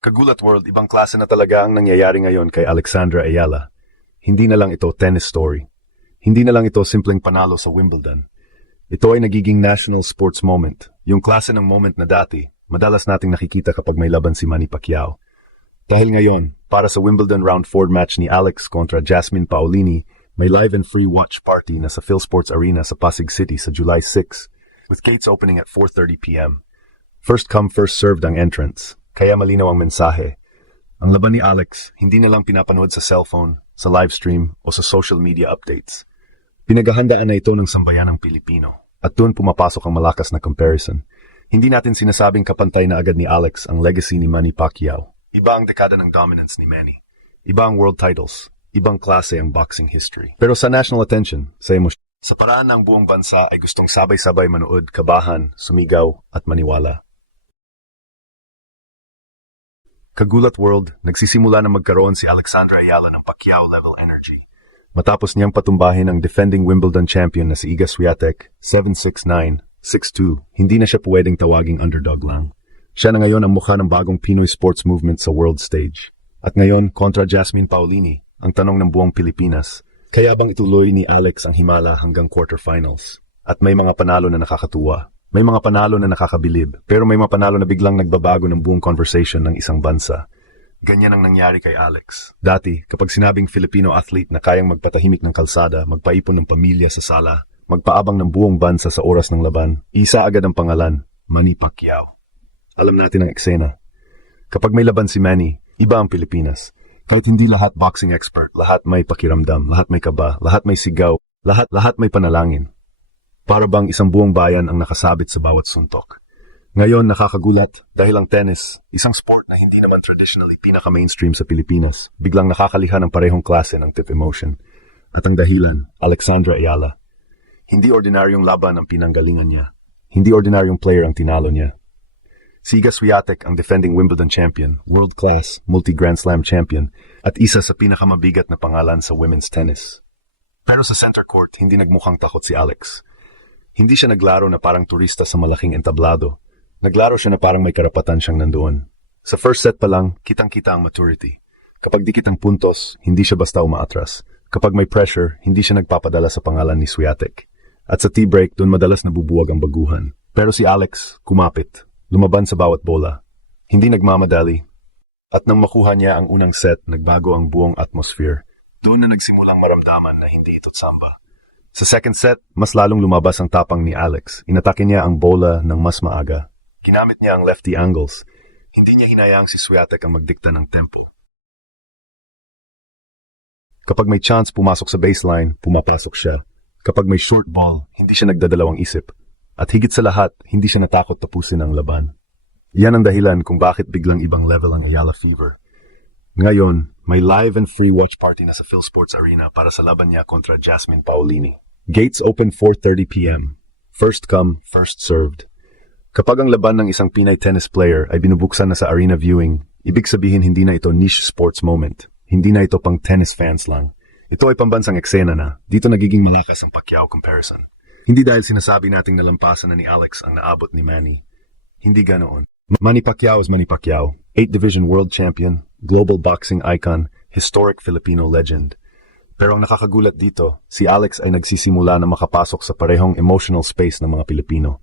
Kagulat World, ibang klase na talaga ang nangyayari ngayon kay Alexandra Ayala. Hindi na lang ito tennis story. Hindi na lang ito simpleng panalo sa Wimbledon. Ito ay nagiging national sports moment. Yung klase ng moment na dati, madalas nating nakikita kapag may laban si Manny Pacquiao. Dahil ngayon, para sa Wimbledon Round 4 match ni Alex kontra Jasmine Paolini, may live and free watch party na sa PhilSports Arena sa Pasig City sa July 6, with gates opening at 4:30 p.m. First come, first served ang entrance. Kaya malinaw ang mensahe. Ang laban ni Alex, hindi na lang pinapanood sa cellphone, sa livestream, o sa social media updates. Pinaghahandaan na ito ng sambayanang Pilipino. At doon pumapasok ang malakas na comparison. Hindi natin sinasabing kapantay na agad ni Alex ang legacy ni Manny Pacquiao. Iba ang dekada ng dominance ni Manny. Iba ang world titles. Ibang klase ang boxing history. Pero sa national attention, sa emosyon, sa paraan ng buong bansa ay gustong sabay-sabay manood, kabahan, sumigaw, at maniwala. Kagulat World, nagsisimula na magkaroon si Alexandra Ayala ng Pacquiao-level energy. Matapos niyang patumbahin ang defending Wimbledon champion na si Iga Swiatek, 7-6-9, 6-2, hindi na siya pwedeng tawaging underdog lang. Siya na ngayon ang mukha ng bagong Pinoy sports movement sa world stage. At ngayon, kontra Jasmine Paolini, ang tanong ng buong Pilipinas, kaya bang ituloy ni Alex ang himala hanggang quarterfinals? At may mga panalo na nakakatuwa. May mga panalo na nakakabilib, pero may mga panalo na biglang nagbabago ng buong conversation ng isang bansa. Ganyan ang nangyari kay Alex. Dati, kapag sinabing Filipino athlete na kayang magpatahimik ng kalsada, magpaipon ng pamilya sa sala, magpaabang ng buong bansa sa oras ng laban, isa agad ang pangalan, Manny Pacquiao. Alam natin ang eksena. Kapag may laban si Manny, iba ang Pilipinas. Kahit hindi lahat boxing expert, lahat may pakiramdam, lahat may kaba, lahat may sigaw, lahat may panalangin. Para bang isang buong bayan ang nakasabit sa bawat suntok. Ngayon nakakagulat dahil ang tennis, isang sport na hindi naman traditionally pinaka-mainstream sa Pilipinas, biglang nakakalihan ng parehong klase ng tip emotion. At ang dahilan, Alexandra Ayala. Hindi ordinaryong laban ang pinanggalingan niya. Hindi ordinaryong player ang tinalo niya. Si Iga Swiatek ang defending Wimbledon champion, world-class, multi-Grand Slam champion, at isa sa pinakamabigat na pangalan sa women's tennis. Pero sa center court, hindi nagmukhang takot si Alex. Hindi siya naglaro na parang turista sa malaking entablado. Naglaro siya na parang may karapatan siyang nandoon. Sa first set pa lang, kitang-kita ang maturity. Kapag dikit ang puntos, hindi siya basta umaatras. Kapag may pressure, hindi siya nagpapadala sa pangalan ni Swiatek. At sa tea break, doon madalas nabubuwag ang baguhan. Pero si Alex, kumapit. Lumaban sa bawat bola. Hindi nagmamadali. At nang makuha niya ang unang set, nagbago ang buong atmosphere. Doon na nagsimulang maramdaman na hindi ito tsamba. Sa second set, mas lalong lumabas ang tapang ni Alex. Inatake niya ang bola ng mas maaga. Ginamit niya ang lefty angles. Hindi niya hinayaang si Swiatek ang magdikta ng tempo. Kapag may chance pumasok sa baseline, pumapasok siya. Kapag may short ball, hindi siya nagdadalawang isip. At higit sa lahat, hindi siya natakot tapusin ang laban. Yan ang dahilan kung bakit biglang ibang level ang Ayala Fever. Ngayon, may live and free watch party na sa PhilSports Arena para sa laban niya kontra Jasmine Paolini. Gates open 4:30 p.m. First come, first served. Kapag ang laban ng isang Pinay tennis player ay binubuksan na sa arena viewing, ibig sabihin hindi na ito niche sports moment. Hindi na ito pang tennis fans lang. Ito ay pambansang eksena na. Dito nagiging malakas ang Pacquiao comparison. Hindi dahil sinasabi nating nalampasan na ni Alex ang naabot ni Manny. Hindi ganoon. Manny Pacquiao is Manny Pacquiao, 8-division world champion, global boxing icon, historic Filipino legend. Pero ang nakakagulat dito, si Alex ay nagsisimula na makapasok sa parehong emotional space ng mga Pilipino.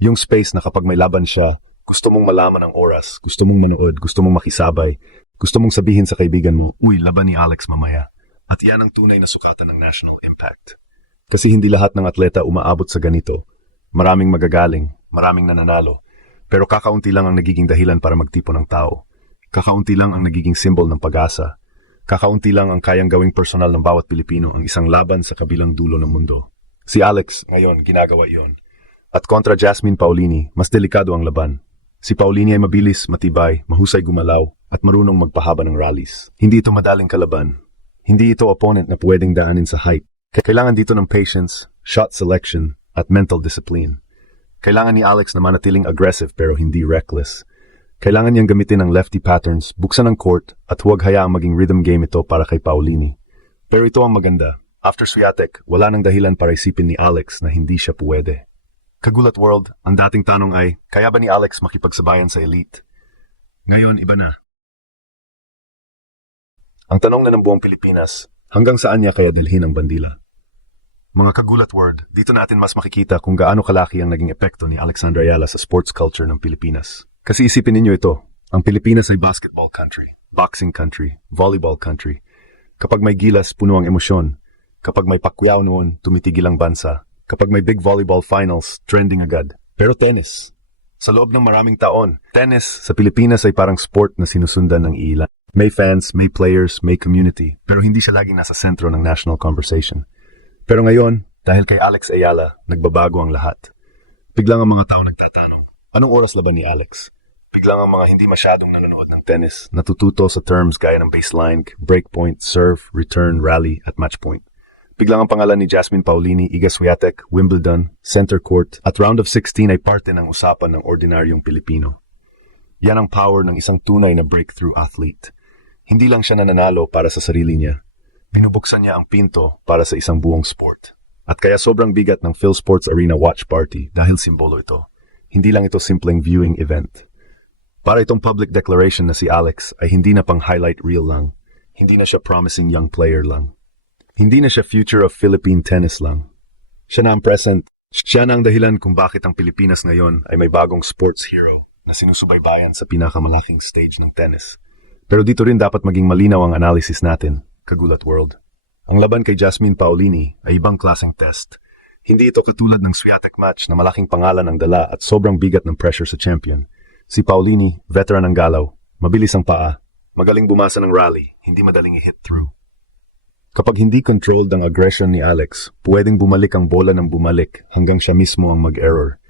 Yung space na kapag may laban siya, gusto mong malaman ang oras, gusto mong manood, gusto mong makisabay, gusto mong sabihin sa kaibigan mo, uy, laban ni Alex mamaya. At yan ang tunay na sukatan ng national impact. Kasi hindi lahat ng atleta umaabot sa ganito. Maraming magagaling, maraming nananalo. Pero kakaunti lang ang nagiging dahilan para magtipon ng tao. Kakaunti lang ang nagiging symbol ng pag-asa. Kakaunti lang ang kayang gawing personal ng bawat Pilipino ang isang laban sa kabilang dulo ng mundo. Si Alex, ngayon, ginagawa iyon. At kontra Jasmine Paolini, mas delikado ang laban. Si Paolini ay mabilis, matibay, mahusay gumalaw, at marunong magpahaba ng rallies. Hindi ito madaling kalaban. Hindi ito opponent na pwedeng daanin sa hype. Kailangan dito ng patience, shot selection, at mental discipline. Kailangan ni Alex na manatiling aggressive pero hindi reckless. Kailangan niyang gamitin ang lefty patterns, buksan ang court, at huwag hayaang maging rhythm game ito para kay Paolini. Pero ito ang maganda. After Swiatek, wala nang dahilan para isipin ni Alex na hindi siya puwede. Kagulat World, ang dating tanong ay, kaya ba ni Alex makipagsabayan sa elite? Ngayon, iba na. Ang tanong na ng buong Pilipinas, hanggang saan niya kaya dalhin ang bandila? Mga kagulat word, dito natin mas makikita kung gaano kalaki ang naging epekto ni Alexandra Ayala sa sports culture ng Pilipinas. Kasi isipin ninyo ito, ang Pilipinas ay basketball country, boxing country, volleyball country. Kapag may gilas, puno ang emosyon. Kapag may Pacquiao noon, tumitigil ang bansa. Kapag may big volleyball finals, trending agad. Pero tennis. Sa loob ng maraming taon, tennis sa Pilipinas ay parang sport na sinusundan ng ilan. May fans, may players, may community, pero hindi siya laging nasa sentro ng national conversation. Pero ngayon, dahil kay Alex Ayala, nagbabago ang lahat. Biglang ang mga tao nagtatanong, anong oras laban ni Alex? Biglang ang mga hindi masyadong nanonood ng tennis, natututo sa terms gaya ng baseline, breakpoint, serve, return, rally, at match point. Biglang ang pangalan ni Jasmine Paolini, Iga Swiatek, Wimbledon, Center Court, at Round of 16 ay parte ng usapan ng ordinaryong Pilipino. Yan ang power ng isang tunay na breakthrough athlete. Hindi lang siya nananalo para sa sarili niya. Binubuksan niya ang pinto para sa isang buong sport. At kaya sobrang bigat ng PhilSports Arena Watch Party dahil simbolo ito. Hindi lang ito simpleng viewing event. Para itong public declaration na si Alex ay hindi na pang highlight reel lang. Hindi na siya promising young player lang. Hindi na siya future of Philippine tennis lang. Siya na ang present. Siya na ang dahilan kung bakit ang Pilipinas ngayon ay may bagong sports hero na sinusubaybayan sa pinakamalaking stage ng tennis. Pero dito rin dapat maging malinaw ang analysis natin. Kagulat world. Ang laban kay Jasmine Paolini ay ibang klaseng test. Hindi ito katulad ng Swiatek match na malaking pangalan ang dala at sobrang bigat ng pressure sa champion. Si Paolini, veteran ng galaw, mabilis ang paa, magaling bumasa ng rally, hindi madaling i-hit through. Kapag hindi controlled ang aggression ni Alex, pwedeng bumalik ang bola ng bumalik hanggang siya mismo ang mag-error.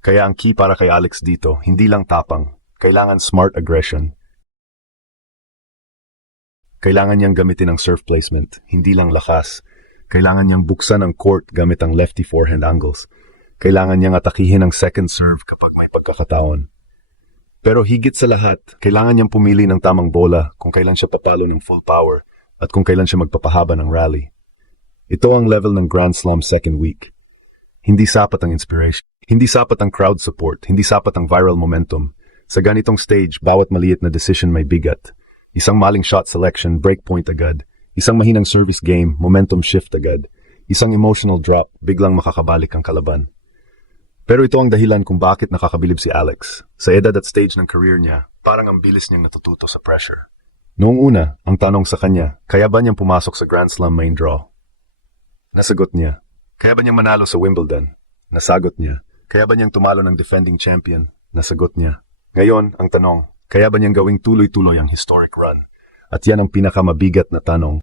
Kaya ang key para kay Alex dito, hindi lang tapang, kailangan smart aggression. Kailangan niyang gamitin ang serve placement, hindi lang lakas. Kailangan niyang buksan ang court gamit ang lefty forehand angles. Kailangan niyang atakihin ang second serve kapag may pagkakataon. Pero higit sa lahat, kailangan niyang pumili ng tamang bola kung kailan siya papalo ng full power at kung kailan siya magpapahaba ng rally. Ito ang level ng Grand Slam second week. Hindi sapat ang inspiration. Hindi sapat ang crowd support. Hindi sapat ang viral momentum. Sa ganitong stage, bawat maliit na decision may bigat. Isang maling shot selection, breakpoint agad. Isang mahinang service game, momentum shift agad. Isang emotional drop, biglang makakabalik ang kalaban. Pero ito ang dahilan kung bakit nakakabilib si Alex. Sa edad at stage ng career niya, parang ang bilis niyang natututo sa pressure. Noong una, ang tanong sa kanya, kaya ba niyang pumasok sa Grand Slam main draw? Nasagot niya. Kaya ba niyang manalo sa Wimbledon? Nasagot niya. Kaya ba niyang tumalo ng defending champion? Nasagot niya. Ngayon, ang tanong, kaya ba niyang gawing tuloy-tuloy ang historic run? At yan ang pinakamabigat na tanong.